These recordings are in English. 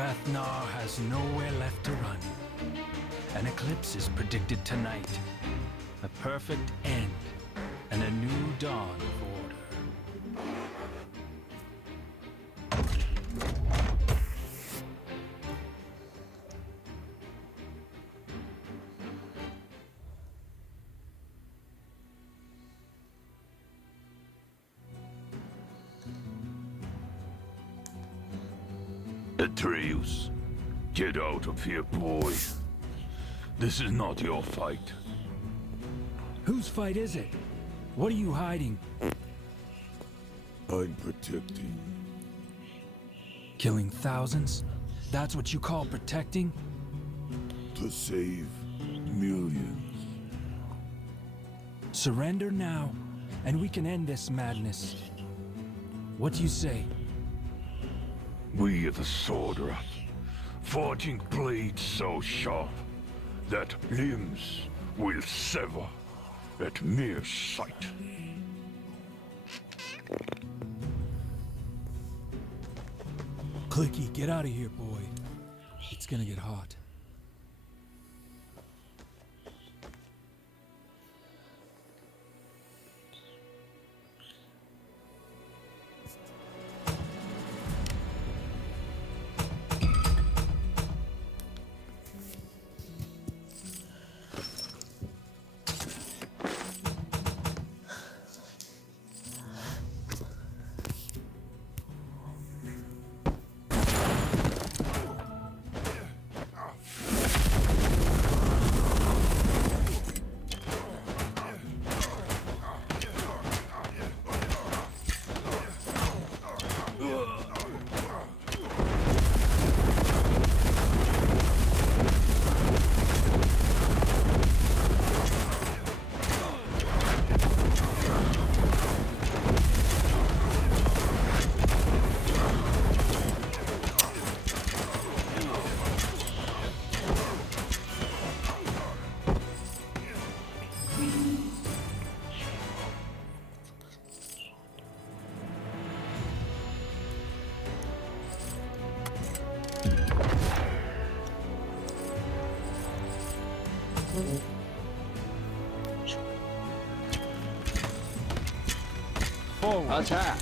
Rathnar has nowhere left to run. An eclipse is predicted tonight. A perfect end and a new dawn of order. Atreus, get out of here, boy. This is not your fight. Whose fight is it? What are you hiding? I'm protecting. Killing thousands? That's what you call protecting? To save millions. Surrender now, and we can end this madness. What do you say? We are the Sword Wrath, forging blades so sharp that limbs will sever at mere sight. Clicky, get out of here, boy. It's gonna get hot. Forward. Attack!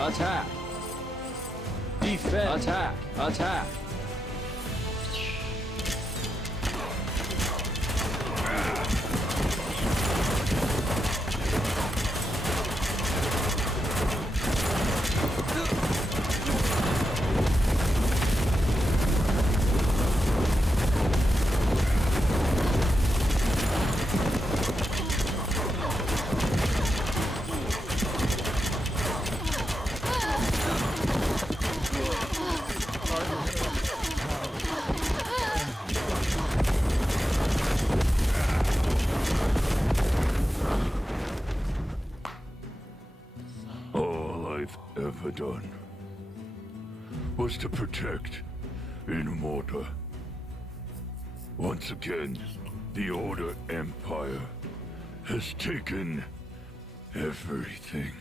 Attack! Defend! Attack! Attack! I've ever done was to protect Immorta. Once again, the Order Empire has taken everything.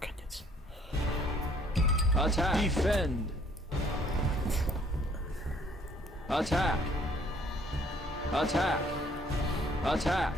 Конец. Attack. Defend. Attack. Attack. Attack.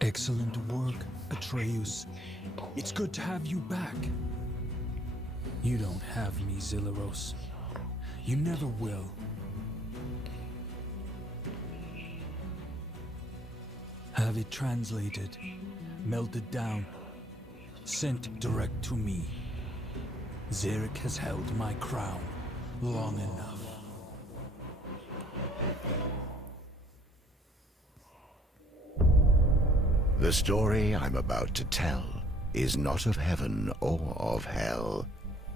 Excellent work, Atreus. It's good to have you back. You don't have me, Zilleros. You never will. Have it translated, melted down, sent direct to me. Zarek has held my crown long enough. The story I'm about to tell is not of heaven or of hell.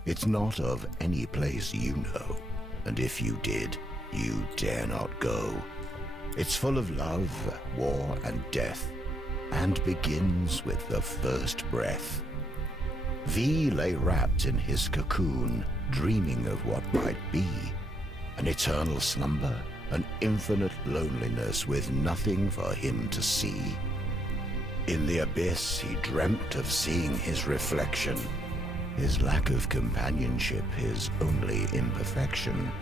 It's not of any place you know, and if you did, you dare not go. It's full of love, war, and death, and begins with the first breath. V lay wrapped in his cocoon, dreaming of what might be. An eternal slumber, an infinite loneliness with nothing for him to see. In the abyss, he dreamt of seeing his reflection, his lack of companionship, his only imperfection.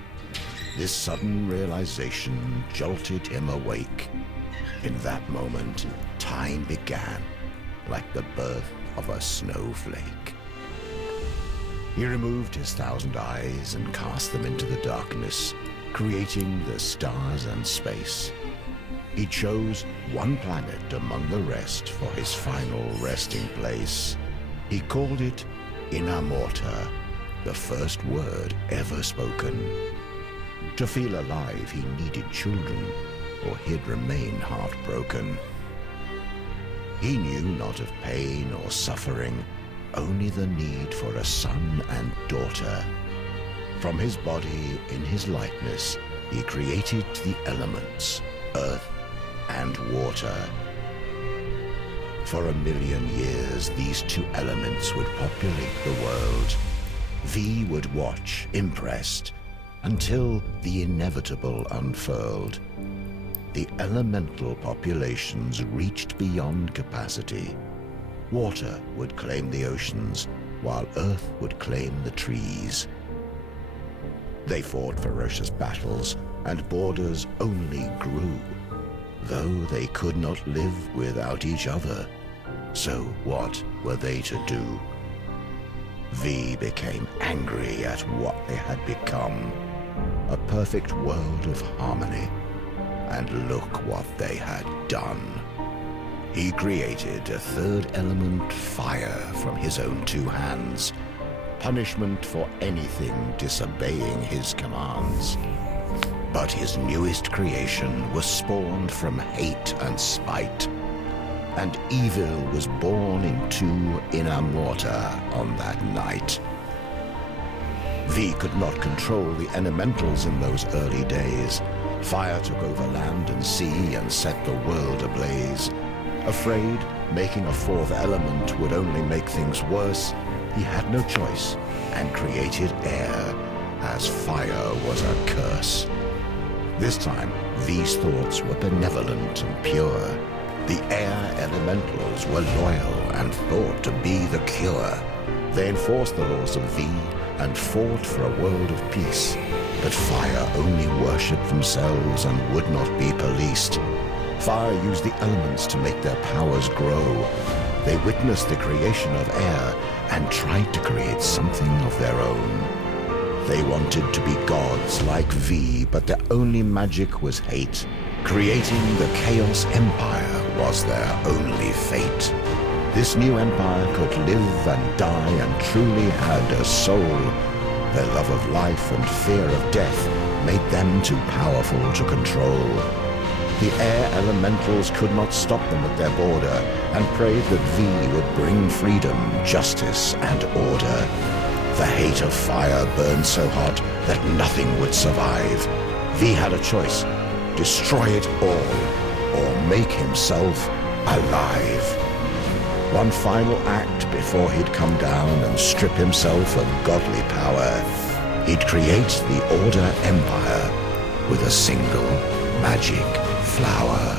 This sudden realization jolted him awake. In that moment, time began, like the birth of a snowflake. He removed his 1,000 eyes and cast them into the darkness, creating the stars and space. He chose one planet among the rest for his final resting place. He called it Inamorta, the first word ever spoken. To feel alive, he needed children, or he'd remain heartbroken. He knew not of pain or suffering, only the need for a son and daughter. From his body, in his likeness, he created the elements, earth and water. For 1,000,000 years, these two elements would populate the world. V would watch, impressed, until the inevitable unfurled. The elemental populations reached beyond capacity. Water would claim the oceans, while earth would claim the trees. They fought ferocious battles, and borders only grew, though they could not live without each other. So what were they to do? V became angry at what they had become, a perfect world of harmony. And look what they had done. He created a third element, fire, from his own two hands, punishment for anything disobeying his commands. But his newest creation was spawned from hate and spite, and evil was born into Inamorta on that night. V could not control the elementals in those early days. Fire took over land and sea and set the world ablaze. Afraid making a fourth element would only make things worse, he had no choice and created air, as fire was a curse. This time, V's thoughts were benevolent and pure. The air elementals were loyal and thought to be the cure. They enforced the laws of V and fought for a world of peace. But fire only worshipped themselves and would not be policed. Fire used the elements to make their powers grow. They witnessed the creation of air and tried to create something of their own. They wanted to be gods like V, but their only magic was hate. Creating the Chaos Empire was their only fate. This new empire could live and die and truly had a soul. Their love of life and fear of death made them too powerful to control. The air elementals could not stop them at their border and prayed that V would bring freedom, justice, and order. The hate of fire burned so hot that nothing would survive. V had a choice: destroy it all or make himself alive. One final act before he'd come down and strip himself of godly power. He'd create the Order Empire with a single magic flower.